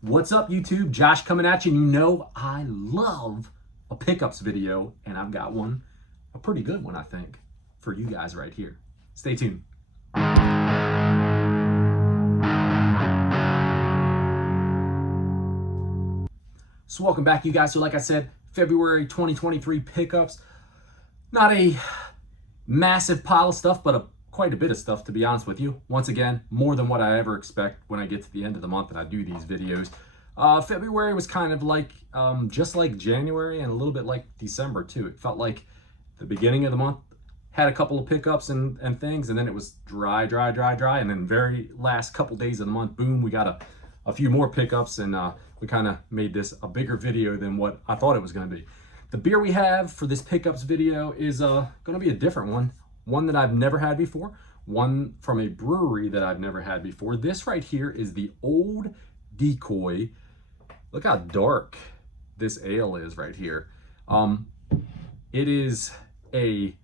What's up, YouTube? Josh coming at you. And you know I love a pickups video, and I've got one, a pretty good one, I think, for you guys right here. Stay tuned. So welcome back, you guys. So like I said, February 2023 pickups. Not a massive pile of stuff, but quite a bit of stuff, to be honest with you. Once again, more than what I ever expect when I get to the end of the month and I do these videos. February was kind of like, just like January and a little bit like December too. It felt like the beginning of the month had a couple of pickups and things, and then it was dry. And then very last couple days of the month, boom, we got a few more pickups, and we kind of made this a bigger video than what I thought it was going to be. The beer we have for this pickups video is going to be a different one that I've never had before, one from a brewery that I've never had before. This right here is the Old Decoy. Look how dark this ale is right here. It is a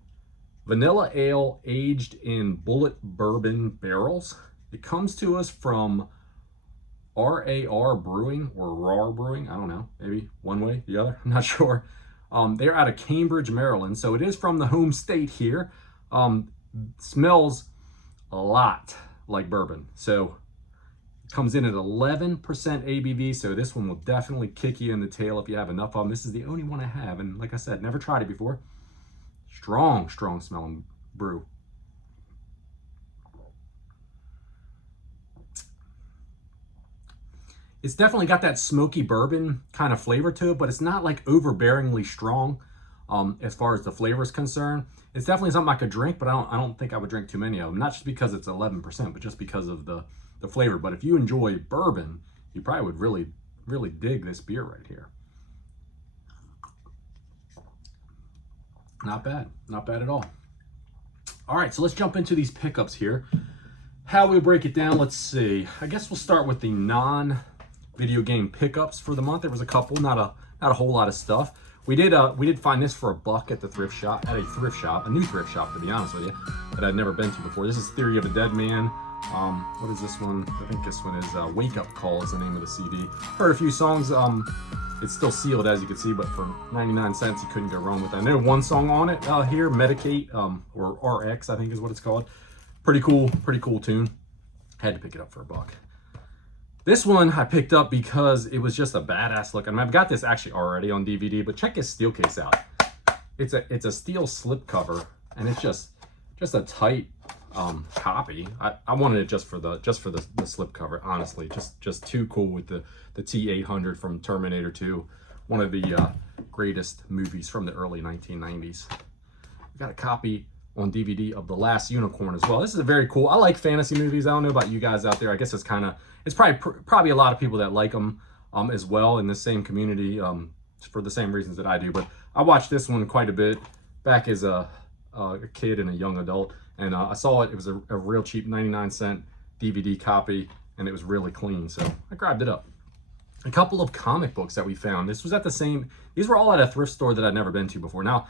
vanilla ale aged in Bulleit bourbon barrels. It comes to us from RAR Brewing or RAR Brewing. I don't know, maybe one way, the other, I'm not sure. They're out of Cambridge, Maryland. So it is from the home state here. Smells a lot like bourbon. So it comes in at 11% ABV. So this one will definitely kick you in the tail if you have enough of them. This is the only one I have. And like I said, never tried it before. Strong smelling brew. It's definitely got that smoky bourbon kind of flavor to it, but it's not like overbearingly strong as far as the flavor is concerned. It's definitely something I could drink, but I don't think I would drink too many of them. Not just because it's 11%, but just because of the flavor. But if you enjoy bourbon, you probably would really dig this beer right here. Not bad at all. All right, so let's jump into these pickups here. How we break it down, let's see. I guess we'll start with the non-video game pickups for the month. There was a couple, not a whole lot of stuff. We did find this for $1 at the thrift shop, a new thrift shop, to be honest with you, that I'd never been to before. This is Theory of a Dead Man. What is this one? I think this one is Wake Up Call is the name of the CD. Heard a few songs. It's still sealed, as you can see, but for 99 cents, you couldn't go wrong with that. I know one song on it here, Medicate, or RX, I think is what it's called. Pretty cool tune. Had to pick it up for $1. This one I picked up because it was just a badass look. I mean, I've got this actually already on DVD, but check his steel case out. It's a steel slip cover, and it's just a tight copy. I wanted it just for the slip cover, honestly. Just too cool with the T-800 from Terminator 2, one of the greatest movies from the early 1990s. We got a copy on DVD of The Last Unicorn as well. This is a very cool. I like fantasy movies. I don't know about you guys out there. I guess it's probably a lot of people that like them as well in the same community for the same reasons that I do. But I watched this one quite a bit back as a kid and a young adult, and I saw it. It was a real cheap 99-cent DVD copy, and it was really clean, so I grabbed it up. A couple of comic books that we found. These were all at a thrift store that I'd never been to before. Now,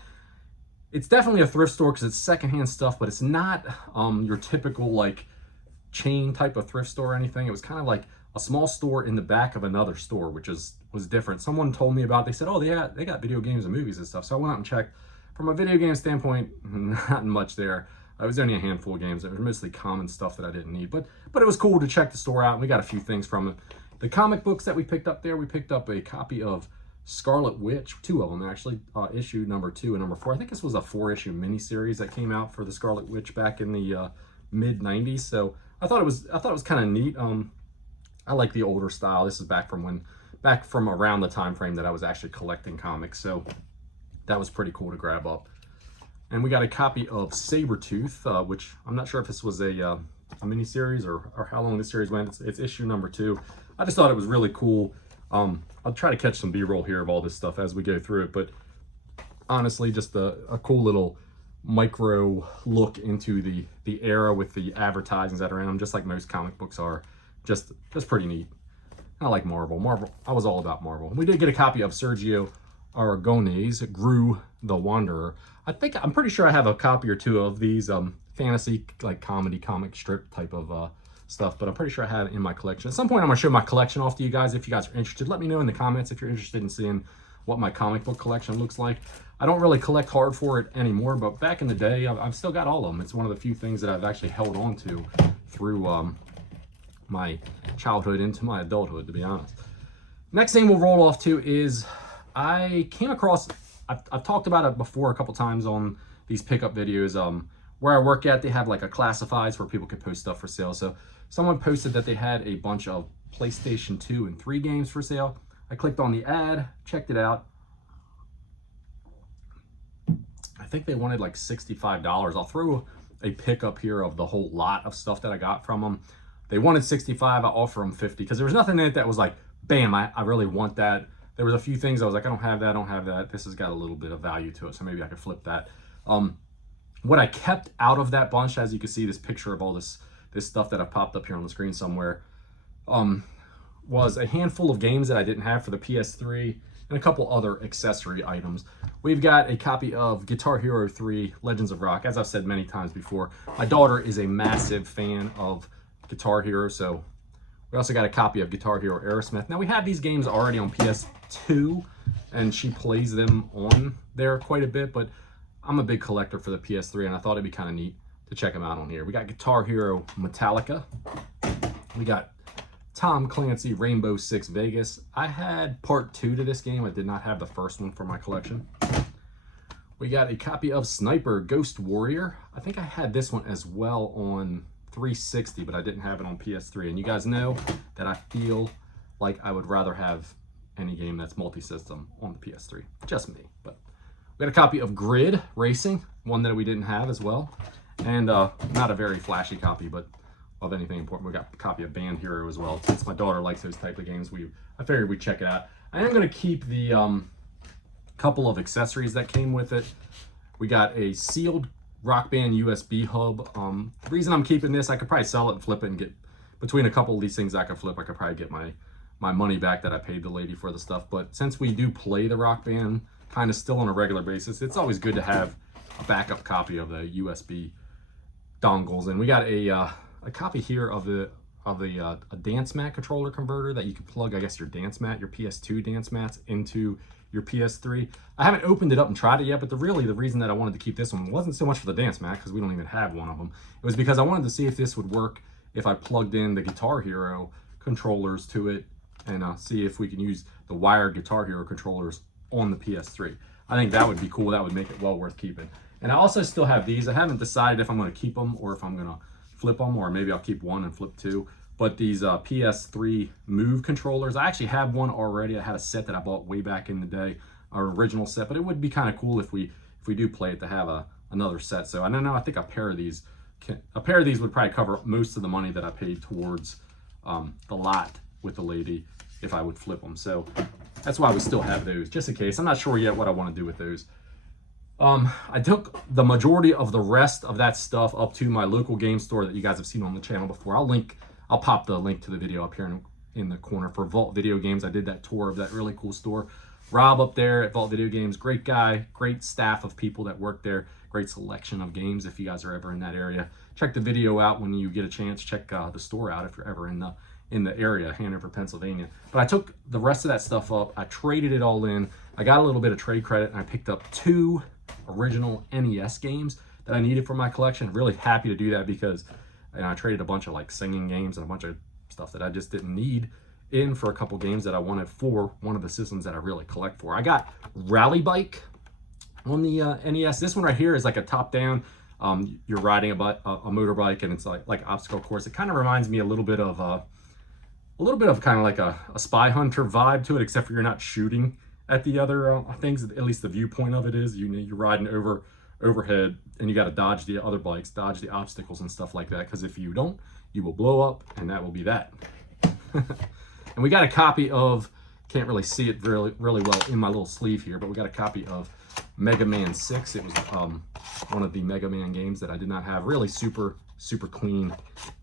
it's definitely a thrift store because it's secondhand stuff, but it's not your typical like chain type of thrift store or anything. It was kind of like a small store in the back of another store, which was different. Someone told me about it. They said, oh, they got video games and movies and stuff. So I went out and checked. From a video game standpoint, not much there. It was only a handful of games. It was mostly common stuff that I didn't need, but it was cool to check the store out, and we got a few things from it. The comic books that we picked up there, we picked up a copy of Scarlet Witch, 2 of them actually, issue number 2 and number 4. I think this was a 4-issue miniseries that came out for the Scarlet Witch back in the mid 90s. So I thought it was kind of neat. I like the older style. This is back from around the time frame that I was actually collecting comics. So that was pretty cool to grab up. And we got a copy of Sabretooth, which I'm not sure if this was a miniseries or how long this series went. It's issue number 2. I just thought it was really cool. I'll try to catch some B-roll here of all this stuff as we go through it, but honestly, just a cool little micro look into the era with the advertisements that are in them, just like most comic books are. Just pretty neat. I like Marvel. I was all about Marvel. We did get a copy of Sergio Aragone's Grew the Wanderer. I'm pretty sure I have a copy or 2 of these fantasy like comedy comic strip type of stuff, but I'm pretty sure I have it in my collection. At some point, I'm gonna show my collection off to you guys. If you guys are interested, let me know in the comments if you're interested in seeing what my comic book collection looks like. I don't really collect hard for it anymore, but back in the day, I've still got all of them. It's one of the few things that I've actually held on to through my childhood into my adulthood, to be honest. Next thing we'll roll off to is I came across, I've talked about it before a couple times on these pickup videos. Where I work at, they have like a classifieds where people can post stuff for sale. So someone posted that they had a bunch of PlayStation 2 and 3 games for sale. I clicked on the ad, checked it out. I think they wanted like $65. I'll throw a pickup here of the whole lot of stuff that I got from them. They wanted 65, I offer them 50 because there was nothing in it that was like, bam, I really want that. There was a few things I was like, I don't have that. This has got a little bit of value to it, so maybe I could flip that. What I kept out of that bunch, as you can see, this picture of all this stuff that I've popped up here on the screen somewhere, was a handful of games that I didn't have for the PS3 and a couple other accessory items. We've got a copy of Guitar Hero 3 Legends of Rock. As I've said many times before, my daughter is a massive fan of Guitar Hero, so we also got a copy of Guitar Hero Aerosmith. Now, we have these games already on PS2, and she plays them on there quite a bit, but I'm a big collector for the PS3, and I thought it'd be kind of neat to check them out on here. We got Guitar Hero Metallica. We got Tom Clancy Rainbow Six Vegas. I had part 2 to this game. I did not have the first one for my collection. We got a copy of Sniper Ghost Warrior. I think I had this one as well on 360, but I didn't have it on PS3. And you guys know that I feel like I would rather have any game that's multi-system on the PS3. Just me, but we got a copy of Grid Racing, one that we didn't have as well. And not a very flashy copy, but of anything important. We got a copy of Band Hero as well. Since my daughter likes those type of games, I figured we'd check it out. I am going to keep the couple of accessories that came with it. We got a sealed Rock Band USB hub. The reason I'm keeping this, I could probably sell it and flip it and get, between a couple of these things I could flip, I could probably get my money back that I paid the lady for the stuff. But since we do play the Rock Band kind of still on a regular basis, it's always good to have a backup copy of the USB dongles. And we got a copy here of a dance mat controller converter that you can plug, I guess, your dance mat, your PS2 dance mats into your PS3. I haven't opened it up and tried it yet, but the reason that I wanted to keep this one wasn't so much for the dance mat, because we don't even have one of them. It was because I wanted to see if this would work if I plugged in the Guitar Hero controllers to it and see if we can use the wired Guitar Hero controllers on the PS3. I think that would be cool. That would make it well worth keeping. And I also still have these. I haven't decided if I'm going to keep them or if I'm going to flip them, or maybe I'll keep one and flip 2. But these PS3 Move controllers, I actually have one already. I had a set that I bought way back in the day, our original set. But it would be kind of cool if we do play it to have another set. So I don't know. I think a pair of these would probably cover most of the money that I paid towards the lot with the lady if I would flip them. So that's why we still have those, just in case. I'm not sure yet what I want to do with those. I took the majority of the rest of that stuff up to my local game store that you guys have seen on the channel before. I'll pop the link to the video up here in the corner for Vault Video Games. I did that tour of that really cool store. Rob up there at Vault Video Games, great guy, great staff of people that work there, great selection of games if you guys are ever in that area. Check the video out when you get a chance. Check the store out if you're ever in the area, Hanover, Pennsylvania. But I took the rest of that stuff up. I traded it all in. I got a little bit of trade credit, and I picked up 2 original NES games that I needed for my collection. Really happy to do that because I traded a bunch of like singing games and a bunch of stuff that I just didn't need in for a couple games that I wanted for one of the systems that I really collect for. I got Rally Bike on the NES. This one right here is like a top-down. You're riding a motorbike, and it's like obstacle course. It kind of reminds me a little bit of kind of like a Spy Hunter vibe to it, except for you're not shooting at the other things. At least the viewpoint of it is you're riding overhead, and you got to dodge the other bikes, dodge the obstacles and stuff like that, because if you don't, you will blow up, and that will be that. And we got a copy of, can't really see it really well in my little sleeve here, but we got a copy of Mega Man 6. It was one of the Mega Man games that I did not have. Really super clean,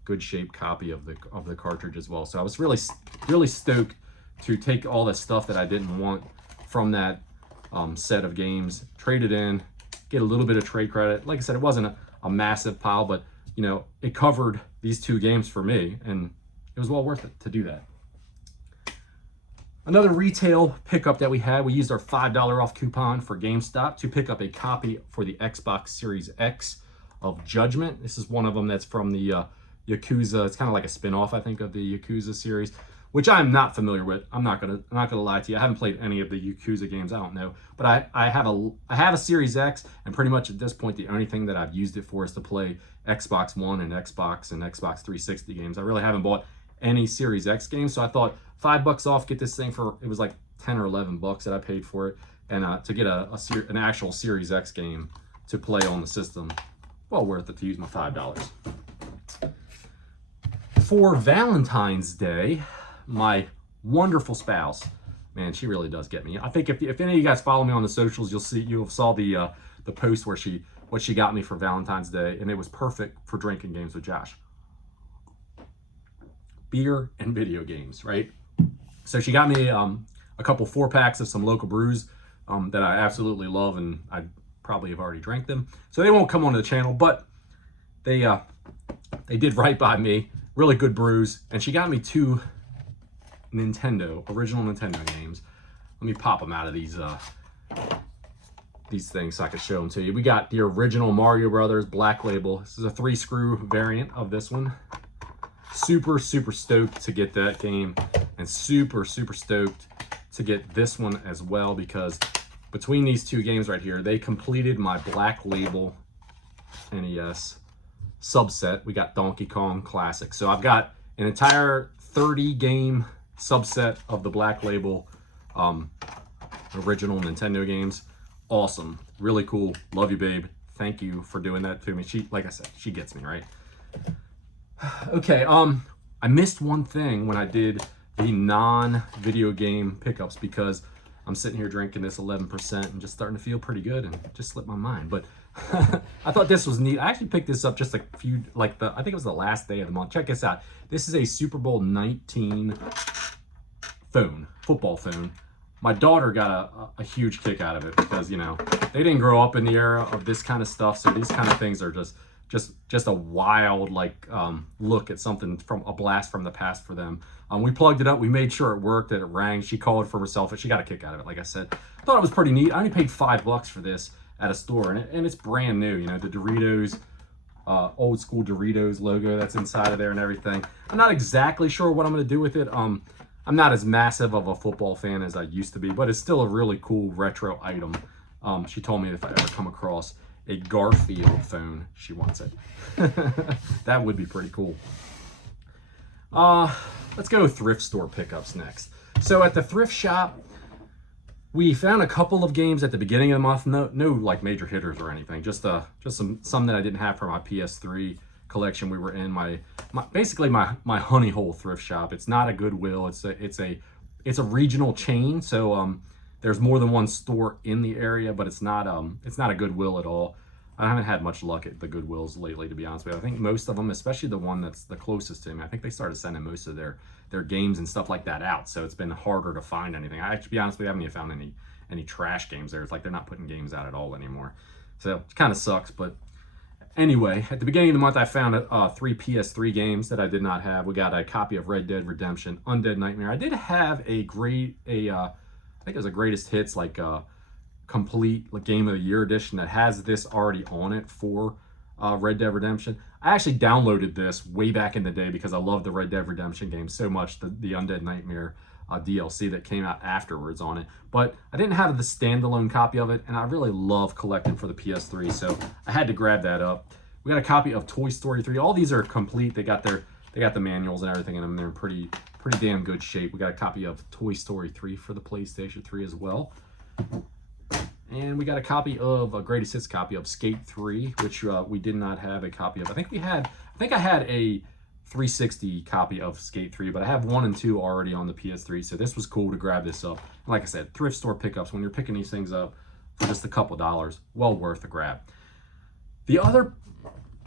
good shape copy of the cartridge as well. So I was really stoked to take all the stuff that I didn't want from that set of games, trade it in, get a little bit of trade credit. Like I said, it wasn't a massive pile, but you know, it covered these 2 games for me, and it was well worth it to do that. Another retail pickup that we had, we used our $5 off coupon for GameStop to pick up a copy for the Xbox Series X of Judgment. This is one of them that's from the Yakuza. It's kind of like a spin-off, I think, of the Yakuza series, which I'm not familiar with. I'm not gonna lie to you. I haven't played any of the Yakuza games. I don't know, but I have a Series X, and pretty much at this point, the only thing that I've used it for is to play Xbox One and Xbox 360 games. I really haven't bought any Series X games, so I thought $5 off, get this thing for, it was like 10 or 11 bucks that I paid for it, and to get an actual Series X game to play on the system, well worth it to use my $5. For Valentine's Day, my wonderful spouse, man, she really does get me. I think if any of you guys follow me on the socials, you'll saw the post where what she got me for Valentine's Day, and it was perfect for drinking games with Josh. Beer and video games, right? So she got me a couple 4-packs of some local brews that I absolutely love, and I probably have already drank them, so they won't come onto the channel, but they did right by me. Really good brews, and she got me 2 original Nintendo games. Let me pop them out of these things so I can show them to you. We got the original Mario Brothers Black Label. This is a 3-screw variant of this one. Super stoked to get that game, and super stoked to get this one as well, because between these 2 games right here, they completed my Black Label NES subset. We got Donkey Kong Classic. So I've got an entire 30 game subset of the Black Label original Nintendo games. Awesome. Really cool. Love you, babe. Thank you for doing that to me. She, like I said, she gets me, right? Okay, I missed one thing when I did the non-video game pickups, because I'm sitting here drinking this 11% and just starting to feel pretty good, and just slipped my mind. But I thought this was neat. I actually picked this up just a few, I think it was the last day of the month. Check this out. This is a Super Bowl 19 phone, football phone. My daughter got a huge kick out of it, because, you know, they didn't grow up in the era of this kind of stuff, so these kind of things are just a wild look at something from a blast from the past for them. We plugged it up, we made sure it worked, that it rang. She called for herself, and she got a kick out of it. Like I said, I thought it was pretty neat. I only paid $5 for this at a store, and it's brand new. You know, the Doritos, old school Doritos logo that's inside of there and everything. I'm not exactly sure what I'm going to do with it. I'm not as massive of a football fan as I used to be, but it's still a really cool retro item. She told me if I ever come across a Garfield phone, she wants it. That would be pretty cool. Let's go thrift store pickups next. So at the thrift shop, we found a couple of games at the beginning of the month. No like major hitters or anything. Just some that I didn't have for my PS3 collection. We were in basically my honey hole thrift shop. It's not a Goodwill. It's a regional chain. So there's more than one store in the area, but it's not a Goodwill at all. I haven't had much luck at the Goodwills lately, to be honest with you. I think most of them, especially the one that's the closest to me, I think they started sending most of their games and stuff like that out. So it's been harder to find anything. I actually, to be honest with you, I haven't even found any trash games there. It's like they're not putting games out at all anymore. So it kind of sucks. But anyway, at the beginning of the month, I found 3 PS3 games that I did not have. We got a copy of Red Dead Redemption, Undead Nightmare. I did have I think it was a greatest hits, complete game of the year edition that has this already on it for Red Dead Redemption. I actually downloaded this way back in the day because I love the Red Dead Redemption game so much, the Undead Nightmare DLC that came out afterwards on it. But I didn't have the standalone copy of it, and I really love collecting for the PS3, so I had to grab that up. We got a copy of Toy Story 3. All these are complete. They got the manuals and everything in them. They're in pretty damn good shape. We got a copy of Toy Story 3 for the PlayStation 3 as well. And we got a copy of a greatest hits copy of Skate 3, which we did not have a copy of. I think I had a 360 copy of Skate 3, but I have 1 and 2 already on the PS3, so this was cool to grab this up. And like I said, thrift store pickups, when you're picking these things up for just a couple dollars, well worth a grab. The other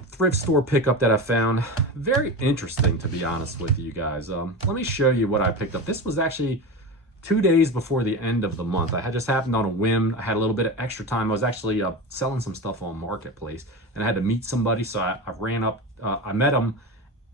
thrift store pickup that I found, very interesting, to be honest with you guys. Let me show you what I picked up. This was actually 2 days before the end of the month. I had just happened on a whim. I had a little bit of extra time. I was actually selling some stuff on Marketplace, and I had to meet somebody, so I ran up I met him.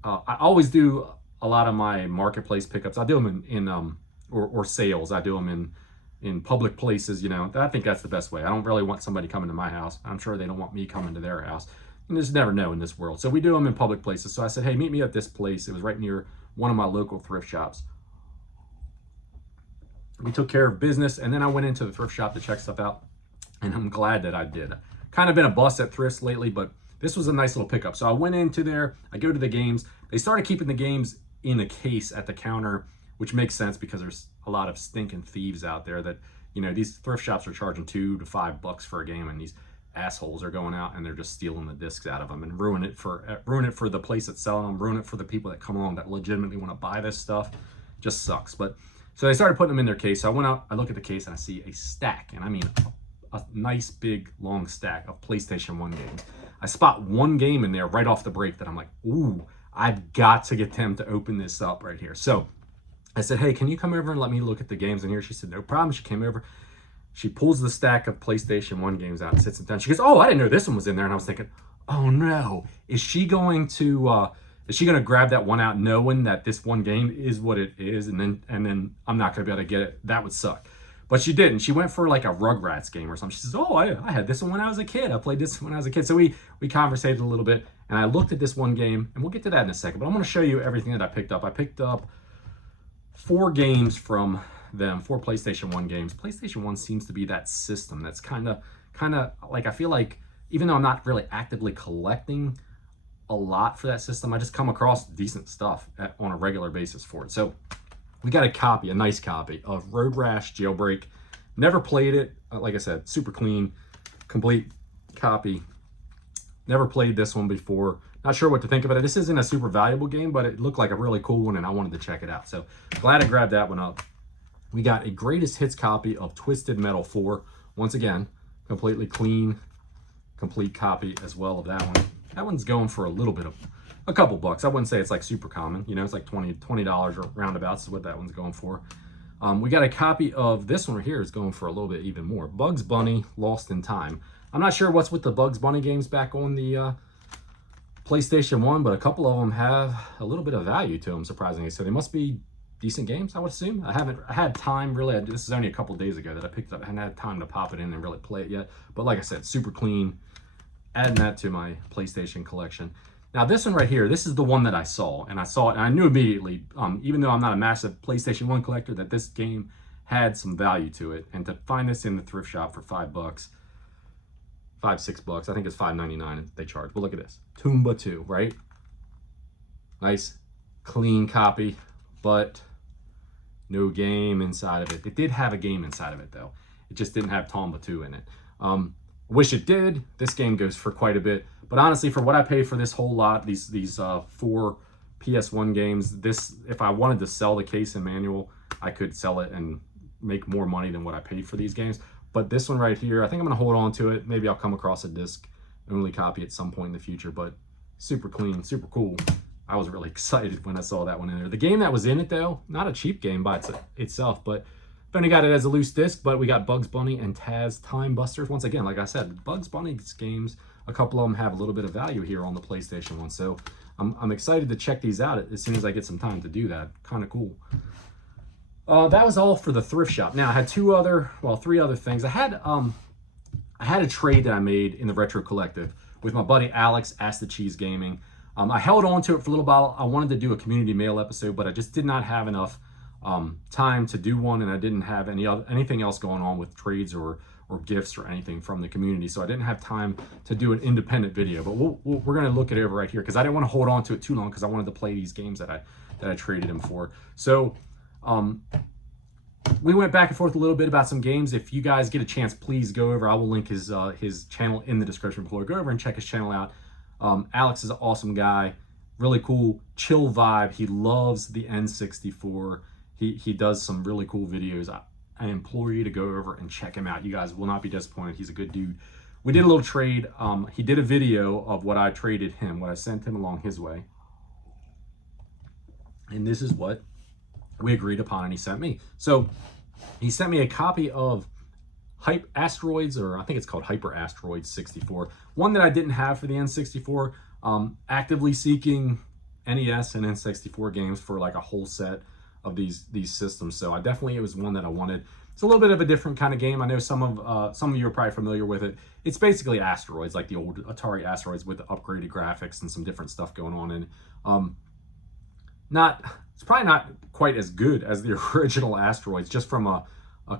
I always do a lot of my marketplace pickups. I do them or sales. I do them in public places. I think that's the best way. I don't really want somebody coming to my house. I'm sure they don't want me coming to their house. You just never know in this world. So we do them in public places. So I said, hey, meet me at this place. It was right near one of my local thrift shops. We took care of business, and then I went into the thrift shop to check stuff out, and I'm glad that I did. Kind of been a bust at thrifts lately, but this was a nice little pickup. So I went into there, I go to the games. They started keeping the games in a case at the counter, which makes sense because there's a lot of stinking thieves out there that, these thrift shops are charging $2 to $5 for a game, and these assholes are going out and they're just stealing the discs out of them and ruin it for the place that's selling them, ruin it for the people that come along that legitimately want to buy this stuff. Just sucks. But so they started putting them in their case. So I went out, I look at the case, and I see a stack, and I mean a nice big long stack of PlayStation 1 games. I spot one game in there right off the break that I'm like, ooh, I've got to get them to open this up right here. So I said, hey, can you come over and let me look at the games in here? She said, no problem. She came over. She pulls the stack of PlayStation 1 games out and sits it down. She goes, oh, I didn't know this one was in there. And I was thinking, oh no, is she going to grab that one out knowing that this one game is what it is, and then I'm not going to be able to get it? That would suck. But she didn't. She went for like a Rugrats game or something. She says, oh, I had this one when I was a kid. I played this when I was a kid. So we conversated a little bit, and I looked at this one game, and we'll get to that in a second. But I'm going to show you everything that I picked up. I picked up 4 games from them, 4 PlayStation 1 games. PlayStation 1 seems to be that system that's kind of like, I feel like even though I'm not really actively collecting a lot for that system, I just come across decent stuff on a regular basis for it. So we got a nice copy of Road Rash Jailbreak. Never played it. Like I said, super clean, complete copy. Never played this one before. Not sure what to think of it. This isn't a super valuable game, but it looked like a really cool one, and I wanted to check it out. So glad I grabbed that one up. We got a Greatest Hits copy of Twisted Metal 4. Once again, completely clean, complete copy as well of that one. That one's going for a couple bucks. I wouldn't say it's like super common. It's like $20 or roundabouts is what that one's going for. We got a copy of this one right here is going for a little bit even more. Bugs Bunny Lost in Time. I'm not sure what's with the Bugs Bunny games back on the PlayStation 1, but a couple of them have a little bit of value to them, surprisingly. So they must be decent games, I would assume. I had time really. This is only a couple days ago that I picked up. I hadn't had time to pop it in and really play it yet. But like I said, super clean. Adding that to my PlayStation collection. Now this one right here, this is the one that I saw, and I knew immediately, even though I'm not a massive PlayStation 1 collector, that this game had some value to it. And to find this in the thrift shop for $5, $6, I think it's $5.99 they charge. But look at this, Tomba 2, right? Nice, clean copy, but no game inside of it. It did have a game inside of it though. It just didn't have Tomba 2 in it. Wish it did. This game goes for quite a bit, but honestly, for what I paid for this whole lot, these 4 PS1 games, if I wanted to sell the case and manual, I could sell it and make more money than what I paid for these games. But this one right here, I think I'm gonna hold on to it. Maybe I'll come across a disc only copy at some point in the future, but super clean, super cool. I was really excited when I saw that one in there. The game that was in it though, not a cheap game by itself, but I've only got it as a loose disc. But we got Bugs Bunny and Taz Time Busters. Once again, like I said, Bugs Bunny's games, a couple of them have a little bit of value here on the PlayStation 1. So I'm excited to check these out as soon as I get some time to do that. Kind of cool. That was all for the thrift shop. Now I had 3 other things. I had a trade that I made in the Retro Collective with my buddy Alex, Ask the Cheese Gaming. I held on to it for a little while. I wanted to do a community mail episode, but I just did not have enough time to do one, and I didn't have anything else going on with trades or gifts or anything from the community, so I didn't have time to do an independent video. But we're going to look it over right here because I didn't want to hold on to it too long because I wanted to play these games that I traded him for. So we went back and forth a little bit about some games. If you guys get a chance, please go over. I will link his channel in the description below. Go over and check his channel out. Alex is an awesome guy, really cool, chill vibe. He loves the N64. He does some really cool videos. I implore you to go over and check him out. You guys will not be disappointed. He's a good dude. We did a little trade. He did a video of what I traded him, what I sent him along his way. And this is what we agreed upon and he sent me. So he sent me a copy of Hype Asteroids, or I think it's called Hyper Asteroids 64. One that I didn't have for the N64. Actively seeking NES and N64 games for like a whole set of these systems. So it was one that I wanted. It's a little bit of a different kind of game. I know some of you are probably familiar with it. It's basically Asteroids, like the old Atari Asteroids with the upgraded graphics and some different stuff going on. And it's probably not quite as good as the original Asteroids, just from a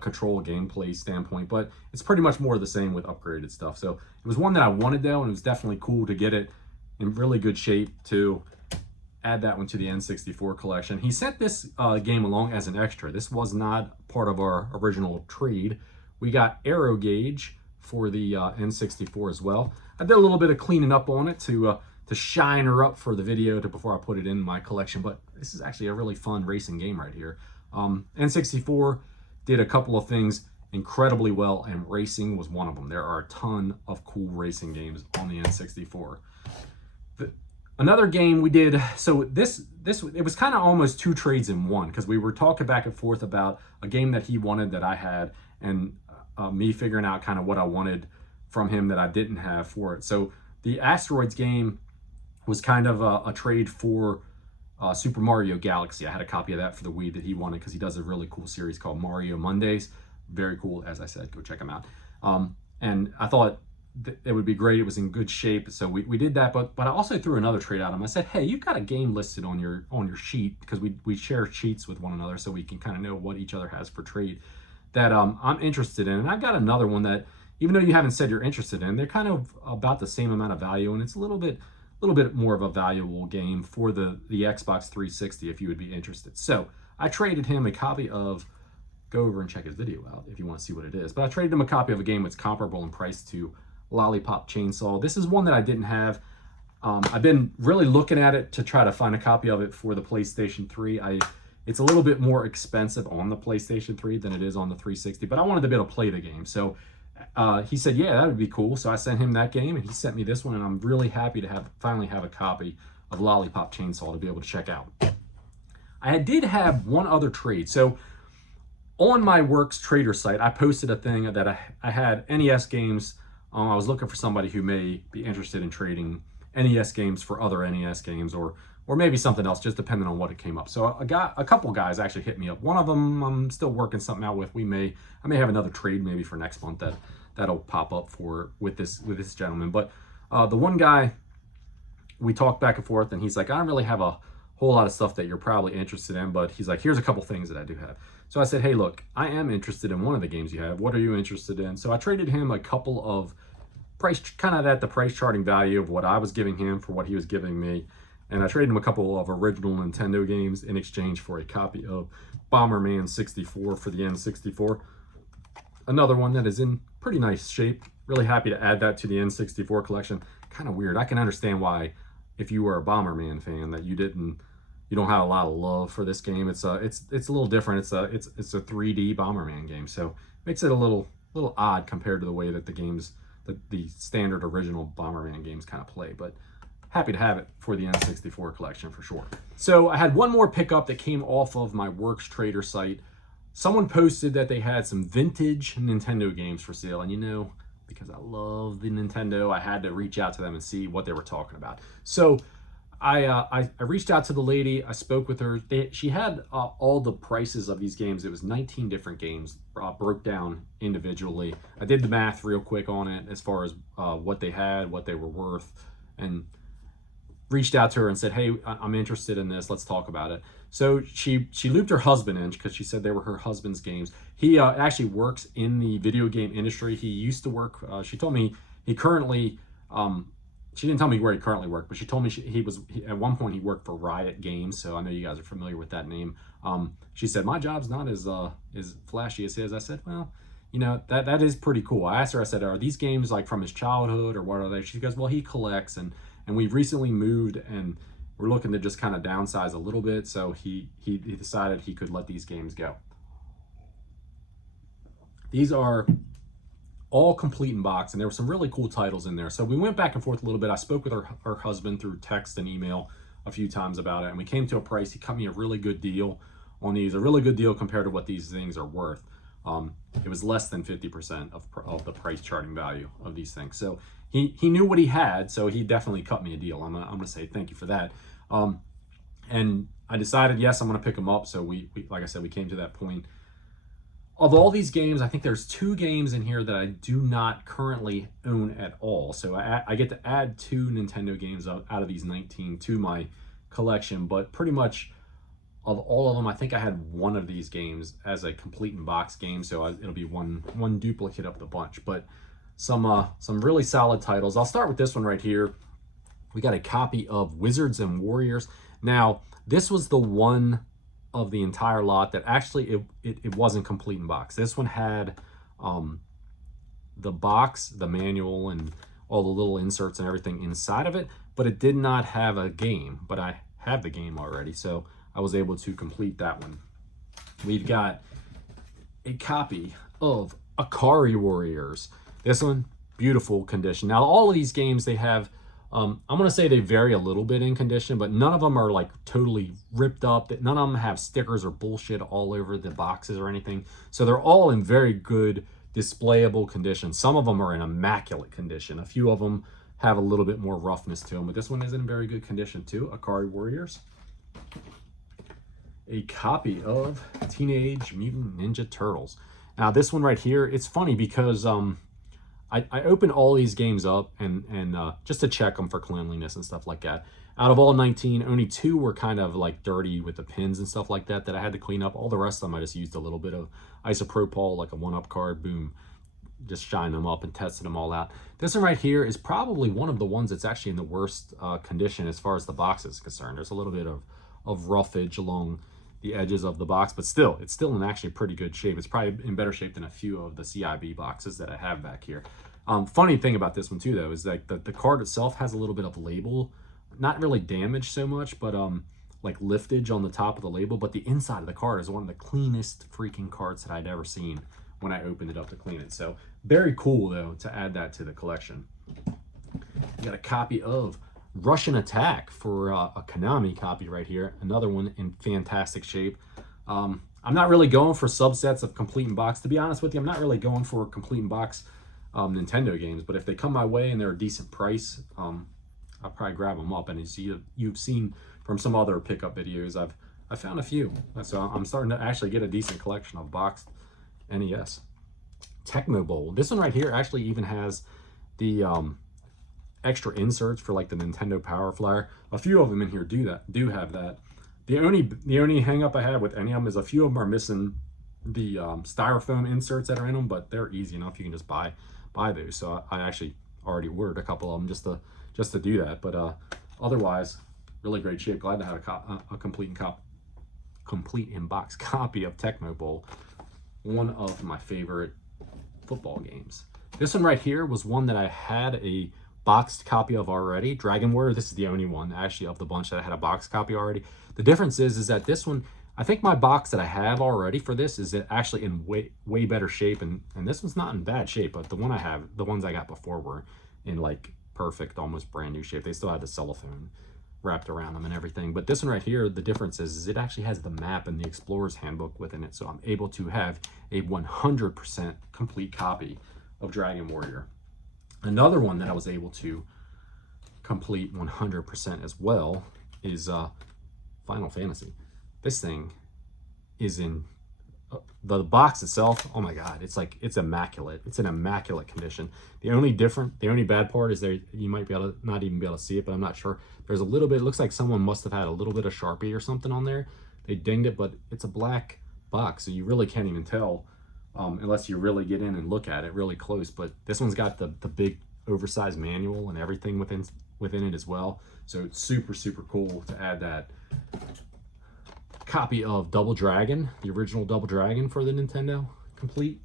control gameplay standpoint, but it's pretty much more of the same with upgraded stuff. So it was one that I wanted though, and it was definitely cool to get it in really good shape to add that one to the N64 collection. He sent this game along as an extra. This was not part of our original trade. We got Aero Gauge for the N64 as well. I did a little bit of cleaning up on it to shine her up for the video before I put it in my collection, but this is actually a really fun racing game right here. N64 did a couple of things incredibly well, and racing was one of them. There are a ton of cool racing games on the N64. Another game we did, so it was kind of almost two trades in one, because we were talking back and forth about a game that he wanted that I had, and me figuring out kind of what I wanted from him that I didn't have for it. So the Asteroids game was kind of a trade for Super Mario Galaxy. I had a copy of that for the Wii that he wanted, because he does a really cool series called Mario Mondays. Very cool, as I said, go check him out. And I thought it would be great. It was in good shape, so we did that. But I also threw another trade at him. I said, hey, you've got a game listed on your sheet, because we share sheets with one another, so we can kind of know what each other has for trade that I'm interested in. And I've got another one that, even though you haven't said you're interested in, they're kind of about the same amount of value, and it's a little bit more of a valuable game for the Xbox 360 if you would be interested. So I traded him a copy of, go over and check his video out if you want to see what it is, but I traded him a copy of a game that's comparable in price to Lollipop Chainsaw. This is one that I didn't have. I've been really looking at it to try to find a copy of it for the PlayStation 3. It's a little bit more expensive on the PlayStation 3 than it is on the 360, but I wanted to be able to play the game. So he said, yeah, that would be cool. So I sent him that game, and he sent me this one, and I'm really happy to finally have a copy of Lollipop Chainsaw to be able to check out. I did have one other trade. So on my Works Trader site, I posted a thing that I had NES games. I was looking for somebody who may be interested in trading NES games for other NES games, or maybe something else, just depending on what it came up. So a couple guys actually hit me up. One of them I'm still working something out with. I may have another trade maybe for next month that'll pop up with this gentleman. But the one guy, we talked back and forth, and he's like, I don't really have a whole lot of stuff that you're probably interested in, but he's like, here's a couple things that I do have. So I said, hey, look, I am interested in one of the games you have. What are you interested in? So I traded him a couple of price, kind of at the price charting value of what I was giving him for what he was giving me. And I traded him a couple of original Nintendo games in exchange for a copy of Bomberman 64 for the N64. Another one that is in pretty nice shape. Really happy to add that to the N64 collection. Kind of weird. I can understand why, if you were a Bomberman fan, that you don't have a lot of love for this game. It's a little different. It's a 3D Bomberman game, so makes it a little odd compared to the way that the standard original Bomberman games kind of play. But happy to have it for the N64 collection for sure. So I had one more pickup that came off of my Works Trader site. Someone posted that they had some vintage Nintendo games for sale, and because I love the Nintendo, I had to reach out to them and see what they were talking about. So I reached out to the lady. I spoke with her. She had all the prices of these games. It was 19 different games broke down individually. I did the math real quick on it as far as what they had, what they were worth, and reached out to her and said, hey, I'm interested in this. Let's talk about it. So she looped her husband in, because she said they were her husband's games. He actually works in the video game industry. He used to work, she told me he currently, she didn't tell me where he currently worked, but she told me at one point he worked for Riot Games. So I know you guys are familiar with that name. She said, my job's not as flashy as his. I said, well, that is pretty cool. I asked her, I said, are these games like from his childhood, or what are they? She goes, well, he collects, and we've recently moved, and we're looking to just kind of downsize a little bit. So he decided he could let these games go. These are all complete in box, and there were some really cool titles in there. So we went back and forth a little bit. I spoke with her husband through text and email a few times about it, and we came to a price. He cut me a really good deal on these, a really good deal compared to what these things are worth. It was less than 50% of the price charting value of these things. So he knew what he had, so he definitely cut me a deal. I'm gonna say thank you for that. And I decided, yes, I'm gonna pick him up. So we like I said, we came to that point. Of all these games, I think there's 2 games in here that I do not currently own at all. So I get to add 2 Nintendo games out of these 19 to my collection, but pretty much of all of them, I think I had one of these games as a complete in box game, so it'll be one duplicate of the bunch. But some really solid titles. I'll start with this one right here. We got a copy of Wizards and Warriors. Now, this was the one of the entire lot that actually it wasn't complete in box. This one had the box, the manual, and all the little inserts and everything inside of it, but it did not have a game. But I have the game already, so I was able to complete that one. We've got a copy of Akari Warriors. This one, beautiful condition. Now, all of these games, they have, I'm going to say they vary a little bit in condition, but none of them are like totally ripped up. None of them have stickers or bullshit all over the boxes or anything. So they're all in very good displayable condition. Some of them are in immaculate condition. A few of them have a little bit more roughness to them, but this one is in very good condition too. Akari Warriors. A copy of Teenage Mutant Ninja Turtles. Now this one right here, it's funny because I opened all these games up and just to check them for cleanliness and stuff like that. Out of all 19, only 2 were kind of like dirty with the pins and stuff like that I had to clean up. All the rest of them I just used a little bit of isopropyl, like a 1-up card, boom, just shine them up and tested them all out. This one right here is probably one of the ones that's actually in the worst condition as far as the box is concerned. There's a little bit of roughage along the edges of the box, but still, it's still in actually pretty good shape. It's probably in better shape than a few of the CIB boxes that I have back here. Funny thing about this one too, though, is that the card itself has a little bit of label, not really damaged so much, but like liftage on the top of the label. But the inside of the card is one of the cleanest freaking cards that I'd ever seen when I opened it up to clean it. So very cool though to add that to the collection. We got a copy of Russian Attack for a Konami copy right here. Another one in fantastic shape. I'm not really going for subsets of complete in box. To be honest with you, I'm not really going for complete in box Nintendo games, but if they come my way and they're a decent price, I'll probably grab them up. And as you've seen from some other pickup videos, I found a few. So I'm starting to actually get a decent collection of boxed NES. Tecmo Bowl. This one right here actually even has the extra inserts for like the Nintendo Power Flyer. A few of them in here do have that. The only hang up I have with any of them is a few of them are missing the styrofoam inserts that are in them, but they're easy enough. You can just buy those. So I actually already ordered a couple of them just to do that. But otherwise, really great shape. Glad to have a complete in box copy of Tecmo Bowl, one of my favorite football games. This one right here was one that I had a boxed copy of already. Dragon Warrior, this is the only one actually of the bunch that I had a boxed copy already. The difference is that this one, I think my box that I have already for this is actually in way better shape, and this one's not in bad shape, but the ones I got before were in like perfect, almost brand new shape. They still had the cellophane wrapped around them and everything. But this one right here, the difference is it actually has the map and the Explorer's Handbook within it, so I'm able to have a 100% complete copy of Dragon Warrior. Another one that I was able to complete 100% as well is Final Fantasy. This thing is in the box itself. Oh my god, it's immaculate. It's in immaculate condition. The only bad part is you might be able to not even be able to see it, but I'm not sure. There's a little bit, it looks like someone must have had a little bit of Sharpie or something on there. They dinged it, but it's a black box, so you really can't even tell unless you really get in and look at it really close. But this one's got the big oversized manual and everything within it as well. So it's super, super cool to add that. Copy of Double Dragon, the original Double Dragon for the Nintendo, complete.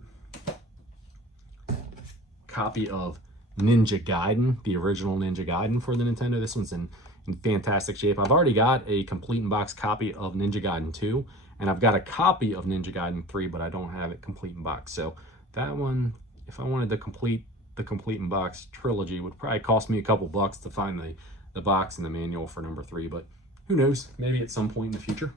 Copy of Ninja Gaiden, the original Ninja Gaiden for the Nintendo. This one's in fantastic shape. I've already got a complete in box copy of Ninja Gaiden 2, and I've got a copy of Ninja Gaiden 3, but I don't have it complete in box. So that one, if I wanted to complete the complete in box trilogy, would probably cost me a couple bucks to find the box and the manual for number 3, but who knows, maybe at some point in the future.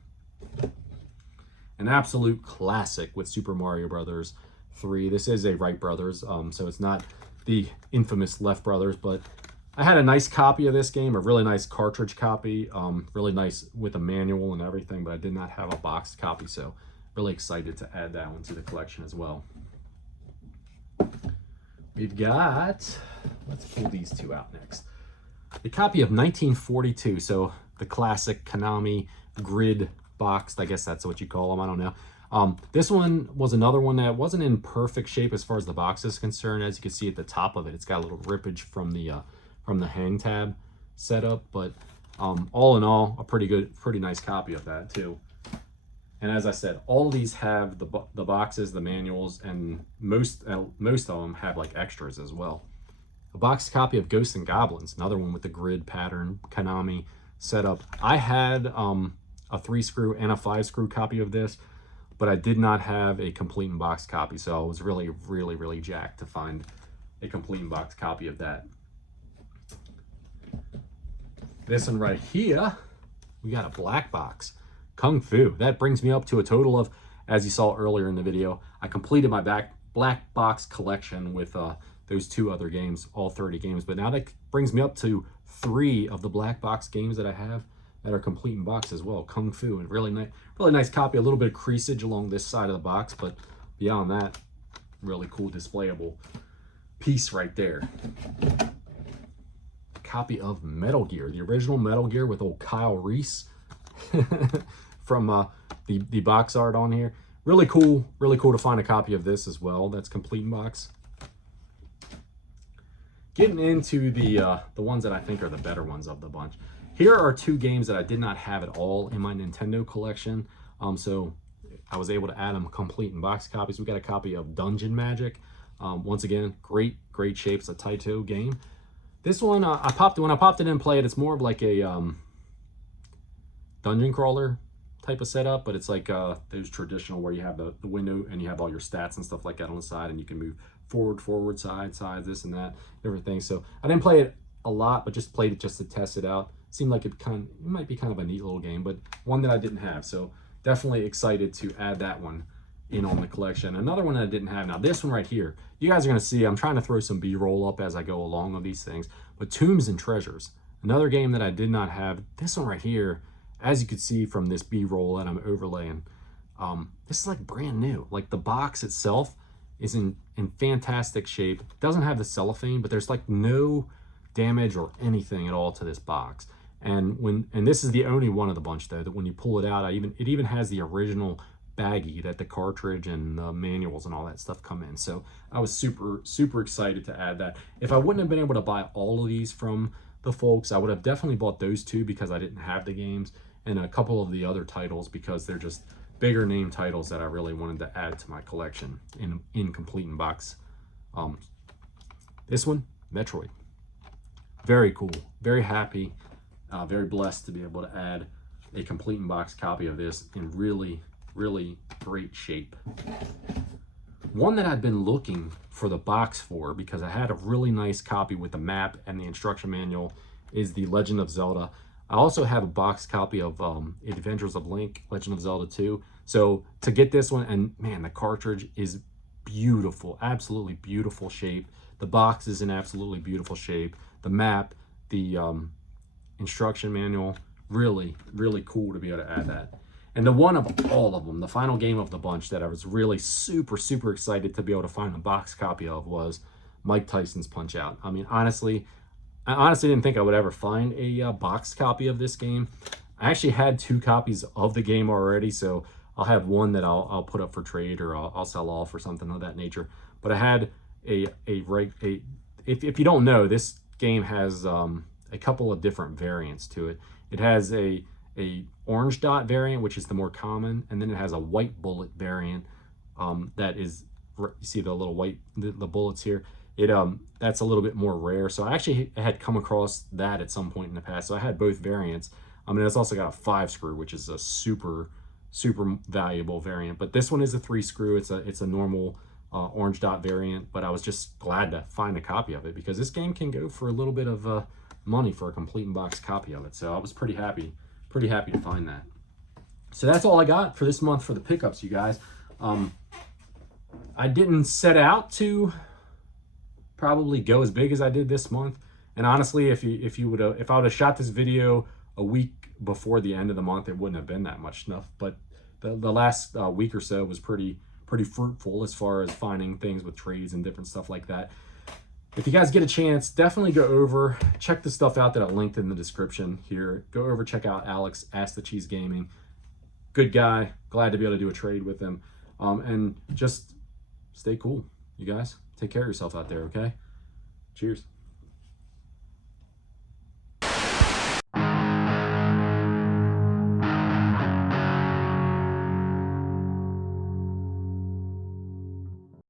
An absolute classic with Super Mario Brothers 3. This is a Wright Brothers, so it's not the infamous Left Brothers, but I had a nice copy of this game, a really nice cartridge copy, really nice with a manual and everything, but I did not have a boxed copy, so really excited to add that one to the collection as well. We've got, let's pull these two out next. A copy of 1942, so the classic Konami grid boxed, I guess that's what you call them, I don't know. This one was another one that wasn't in perfect shape as far as the box is concerned. As you can see at the top of it, it's got a little rippage from the hang tab setup, but all in all, a pretty nice copy of that too. And as I said, all of these have the boxes, the manuals, and most of them have like extras as well. A boxed copy of Ghosts and Goblins, another one with the grid pattern Konami setup. I had a 3-screw and a 5-screw copy of this, but I did not have a complete and boxed copy, so I was really jacked to find a complete and boxed copy of that. This one right here, we got a black box. Kung Fu. That brings me up to a total of, as you saw earlier in the video, I completed my black box collection with those 2 other games, all 30 games. But now that brings me up to 3 of the black box games that I have that are complete in box as well. Kung Fu, and really nice copy. A little bit of creasage along this side of the box, but beyond that, really cool displayable piece right there. Copy of Metal Gear, the original Metal Gear with old Kyle Reese from the box art on here. Really cool to find a copy of this as well. That's complete in box. Getting into the ones that I think are the better ones of the bunch. Here are 2 games that I did not have at all in my Nintendo collection. So I was able to add them complete in box copies. We got a copy of Dungeon Magic. Once again, great shapes, a Taito game. This one, when I popped it in and played, it's more of like a dungeon crawler type of setup, but it's like those traditional where you have the window and you have all your stats and stuff like that on the side, and you can move forward, side, this and that, everything. So I didn't play it a lot, but just played it just to test it out. Seemed like it might be kind of a neat little game, but one that I didn't have. So definitely excited to add that one in on the collection. Another one that I didn't have. Now this one right here, you guys are going to see, I'm trying to throw some B-roll up as I go along of these things, but Tombs and Treasures, another game that I did not have. This one right here, as you can see from this B-roll that I'm overlaying, this is like brand new. Like the box itself is in fantastic shape. It doesn't have the cellophane, but there's like no damage or anything at all to this box. And this is the only one of the bunch though that when you pull it out, it even has the original baggie that the cartridge and the manuals and all that stuff come in. So I was super excited to add that. If I wouldn't have been able to buy all of these from the folks, I would have definitely bought those 2 because I didn't have the games, and a couple of the other titles because they're just bigger name titles that I really wanted to add to my collection in complete in box. This one, Metroid. Very cool, very happy, very blessed to be able to add a complete in box copy of this in really great shape. One that I'd been looking for the box for, because I had a really nice copy with the map and the instruction manual, is the Legend of Zelda. I also have a box copy of Adventures of Link, Legend of Zelda 2. So to get this one, and man, the cartridge is beautiful, absolutely beautiful shape. The box is in absolutely beautiful shape. The map, the instruction manual, really cool to be able to add that. And the one of all of them, the final game of the bunch that I was really super excited to be able to find a box copy of was Mike Tyson's Punch-Out. I mean, I honestly didn't think I would ever find a box copy of this game. I actually had 2 copies of the game already, so I'll have one that I'll put up for trade, or I'll sell off or something of that nature. But I had if you don't know, this game has a couple of different variants to it. It has a orange dot variant, which is the more common, and then it has a white bullet variant that is, you see the little white the bullets here. That's a little bit more rare. So I actually had come across that at some point in the past. So I had both variants. I mean, it's also got a 5-screw, which is a super valuable variant. But this one is a 3-screw. It's a normal orange dot variant. But I was just glad to find a copy of it because this game can go for a little bit of money for a complete in box copy of it. So I was pretty happy to find that. So that's all I got for this month for the pickups, you guys. I didn't set out to probably go as big as I did this month. And honestly, if I would have shot this video a week before the end of the month, it wouldn't have been that much snuff. But the last week or so was pretty fruitful as far as finding things with trades and different stuff like that. If you guys get a chance, definitely go over, check the stuff out that I linked in the description here. Go over, check out Alex, Ask the Cheese Gaming. Good guy. Glad to be able to do a trade with him. And just stay cool, you guys. Take care of yourself out there, okay? Cheers.